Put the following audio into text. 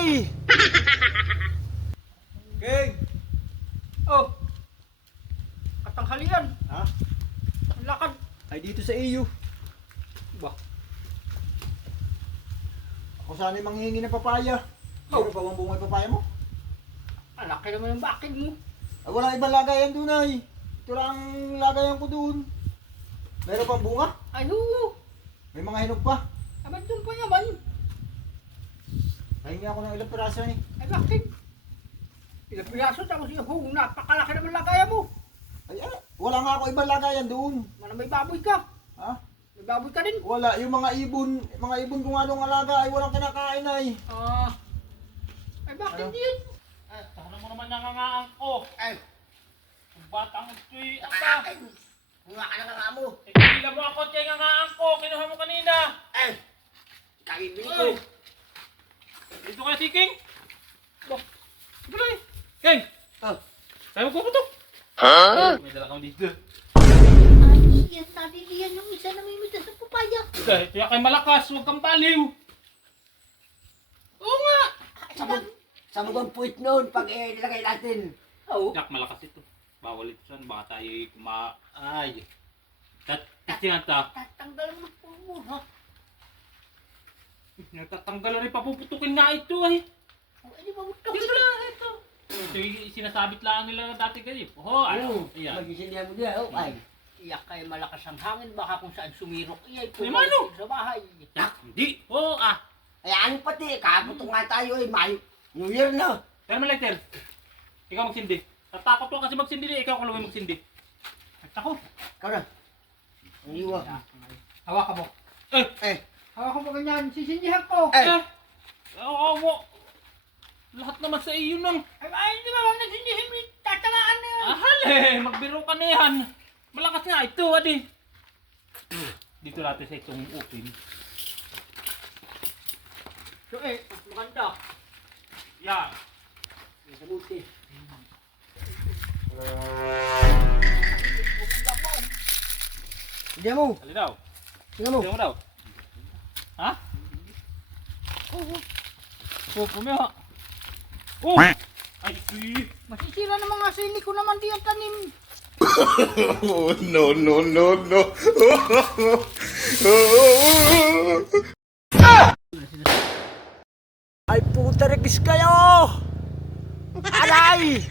Aray! King! Oh! Katanghalian! Ha? Ang lakad! Ay dito sa iyo. Ba? Ako sana'y manghihingi ng papaya. Oh. Meron pa bang bunga yung papaya mo? Ang laki naman ng bakid mo. Ay, walang ibang lagayan doon ay. Ito lang ang lagayan ko doon. Meron pang bunga? Ay, oo! May mga hinog pa. Abad doon pa naman. Pahingi ako ng ilang piraso eh. Ay, bakit? Ilang piraso tapos yung hung, napakalaki naman lagaya mo. Ay, wala nga ako ibang lagayan doon. Mana may baboy ka. Ha? May baboy ka din. Wala. Yung mga ibon ko nga doon alaga ay walang kinakain ay. Ay, bakit Ano? yun? Ay, tahanan mo naman nangangaan ko. Ay, Ang batang ito'y ata. bunga ka na nga mo. Tigilan mo ako at yung nangangaan ko. Kinuha mo kanina. Ay, kaibili ko. Ay. Dito kaya si King. Dito eh. King! Oh. Kaya mo puputok. May dala kami dito. Ayos yan, naliliyan yung isa na may mitas ng papaya. Kaya kayo malakas. Huwag kang baliw. Oo nga. Sabog ang puwit noon pag nilagay natin. Oo. Jack, malakas ito. Bawal ito saan. Baka tayo Ay. Tistingan ta. Tatanggal mo po mo, ha? Nagtatanggal na rin. Papuputukin nga ito ay. O, edi ba ito? Dito lang ito. Sige, sinasabit lang nila dati kayo. Oh, ano? Ayan. Magisindihan mo diyan. Oh, ay. Iyak kayo malakas ang hangin. Baka kung saan sumirok iyay. May mano? Sa bahay. Jack, hindi. Oo, Ay, ano pati, kaputo nga tayo eh, New Year na. Pero lighter. Ikaw magsindi. Tatakot ko kasi magsindi din. Ikaw kung lang magsindi. Ako. Ikaw na. Ang iwa. Hawakan mo. Eh, Hawakan mo ganyan. Sisindihan ko. Eh. Oo mo. Lahat naman sa iyo nang. Ay, hindi ba? Huwag nasindihin mo. Tatamaan na yan. Ahal magbiro ka na yan. Malakas nga ito, adi. Dito natin sa itong open. So maganda. Yan. Sa buti. hindi mo. Dali daw. Tingnan mo. Tingnan mo daw. Ha? Oo, pumiha. Oh! Ay, Masisira ng mga sili ko naman di ang tanim. Oh, no, no, no, no. Ay puta regis kayo! Aray!